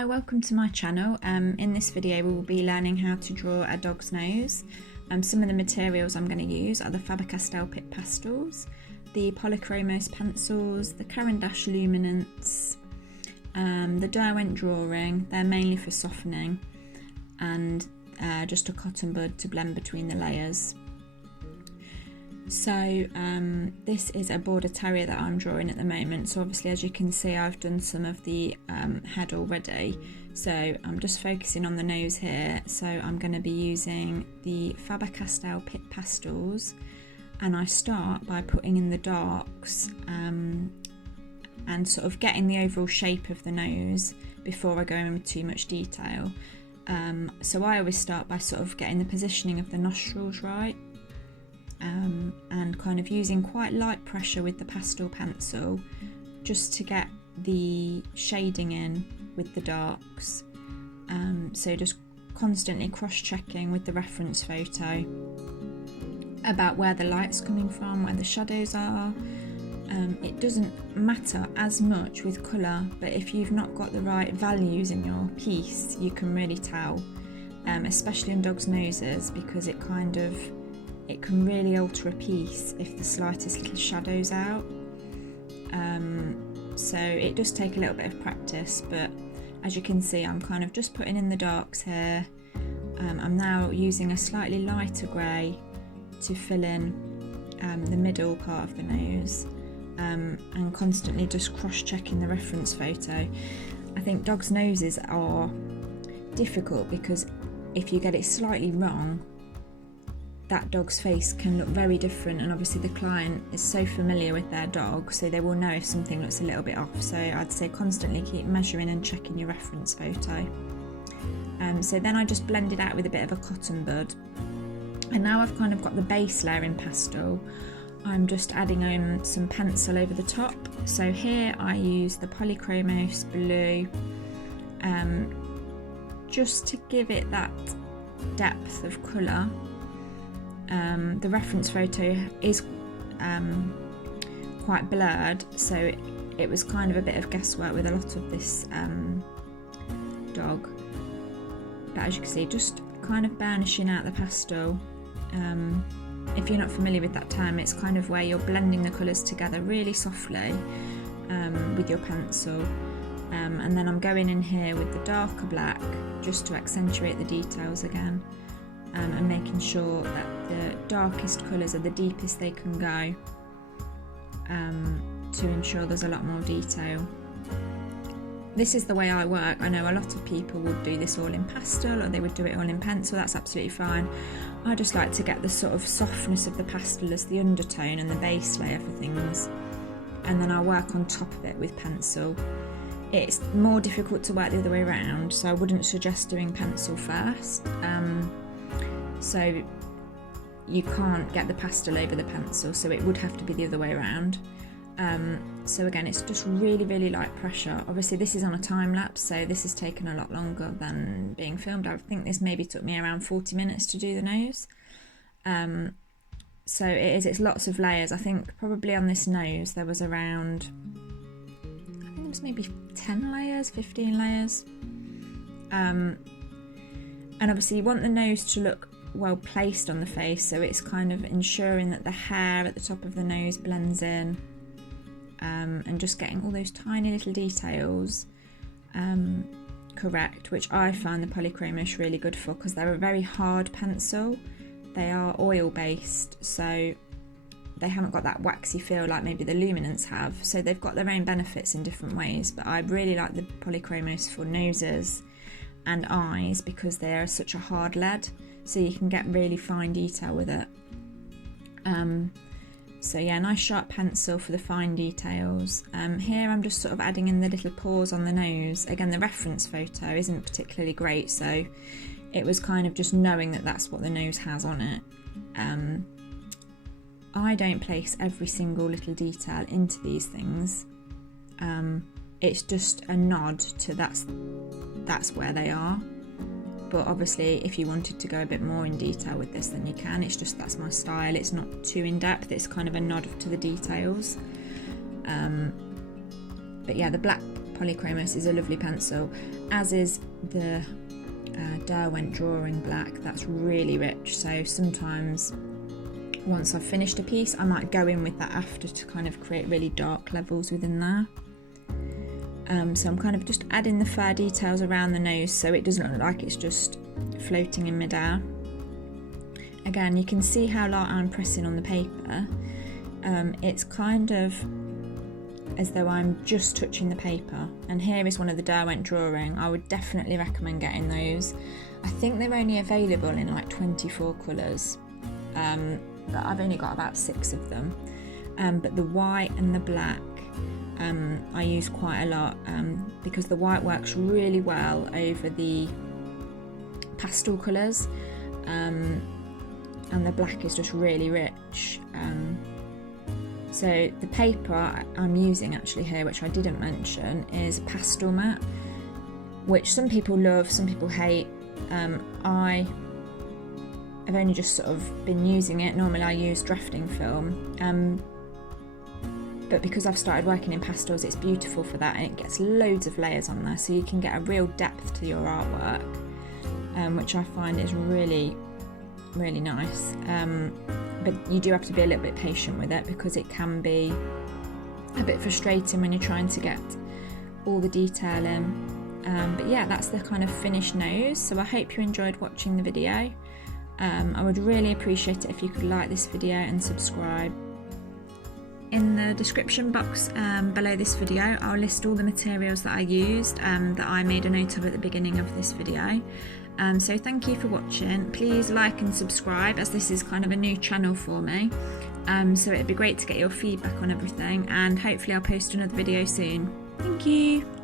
Hi, welcome to my channel. In this video we will be learning how to draw a dog's nose. Some of the materials I'm going to use are the Faber Castell Pitt Pastels, the Polychromos pencils, the Caran Dache Luminance, the Derwent drawing. They're mainly for softening, and just a cotton bud to blend between the layers. So this is a border terrier that I'm drawing at the moment, so obviously as you can see I've done some of the head already, so I'm just focusing on the nose here. So I'm going to be using the Faber Castell Pitt Pastels, and I start by putting in the darks and sort of getting the overall shape of the nose before I go in with too much detail. So I always start by sort of getting the positioning of the nostrils right. And kind of using quite light pressure with the pastel pencil just to get the shading in with the darks. So just constantly cross-checking with the reference photo about where the light's coming from, where the shadows are. It doesn't matter as much with colour, but if you've not got the right values in your piece, you can really tell, especially on dogs' noses, because it can really alter a piece if the slightest little shadow's out. So it does take a little bit of practice, but as you can see I'm kind of just putting in the darks here. I'm now using a slightly lighter grey to fill in the middle part of the nose, and constantly just cross-checking the reference photo. I think dogs' noses are difficult because if you get it slightly wrong, that dog's face can look very different, and obviously the client is so familiar with their dog, so they will know if something looks a little bit off. So I'd say constantly keep measuring and checking your reference photo. So then I just blend it out with a bit of a cotton bud, and now I've kind of got the base layer in pastel. I'm just adding some pencil over the top. So here I use the Polychromos blue, just to give it that depth of colour. The reference photo is quite blurred, so it was kind of a bit of guesswork with a lot of this dog. But as you can see, just kind of burnishing out the pastel. If you're not familiar with that term, it's kind of where you're blending the colours together really softly with your pencil. And then I'm going in here with the darker black just to accentuate the details again. And making sure that the darkest colours are the deepest they can go, to ensure there's a lot more detail. This is the way I work. I know a lot of people would do this all in pastel, or they would do it all in pencil. That's absolutely fine. I just like to get the sort of softness of the pastel as the undertone and the base layer for things, and then I'll work on top of it with pencil. It's more difficult to work the other way around, so I wouldn't suggest doing pencil first. So you can't get the pastel over the pencil, so it would have to be the other way around. So again, it's just really light pressure. Obviously this is on a time lapse, so this has taken a lot longer than being filmed. I think this maybe took me around 40 minutes to do the nose. So it's lots of layers. I think probably on this nose there was around, I think there was maybe 10 layers, 15 layers. And obviously you want the nose to look well placed on the face, so it's kind of ensuring that the hair at the top of the nose blends in, and just getting all those tiny little details correct, which I find the Polychromos really good for, because they're a very hard pencil. They are oil based, so they haven't got that waxy feel like maybe the Luminance have, so they've got their own benefits in different ways. But I really like the Polychromos for noses and eyes because they are such a hard lead, so you can get really fine detail with it. So yeah, nice sharp pencil for the fine details. Here I'm just sort of adding in the little pores on the nose. Again, the reference photo isn't particularly great, so it was kind of just knowing that that's what the nose has on it. I don't place every single little detail into these things. It's just a nod to that's where they are. But obviously if you wanted to go a bit more in detail with this, then you can. It's just, that's my style. It's not too in-depth, it's kind of a nod to the details. But yeah, the black Polychromos is a lovely pencil, as is the Derwent Drawing Black. That's really rich, so sometimes once I've finished a piece I might go in with that after to kind of create really dark levels within there. So I'm kind of just adding the fair details around the nose so it doesn't look like it's just floating in midair. Again, you can see how light I'm pressing on the paper. It's kind of as though I'm just touching the paper, and here is one of the Derwent Drawing. I would definitely recommend getting those. I think they're only available in like 24 colours, but I've only got about 6 of them. But the white and the black I use quite a lot because the white works really well over the pastel colours, and the black is just really rich. So the paper I'm using actually here, which I didn't mention, is Pastelmat, which some people love, some people hate. I have only just sort of been using it. Normally I use drafting film, but because I've started working in pastels, it's beautiful for that, and it gets loads of layers on there, so you can get a real depth to your artwork, which I find is really, really nice. But you do have to be a little bit patient with it because it can be a bit frustrating when you're trying to get all the detail in. But yeah, that's the kind of finished nose, so I hope you enjoyed watching the video. I would really appreciate it if you could like this video and subscribe. In the description box below this video, I'll list all the materials that I used, that I made a note of at the beginning of this video. So thank you for watching. Please like and subscribe, as this is kind of a new channel for me. So it'd be great to get your feedback on everything, and hopefully I'll post another video soon. Thank you.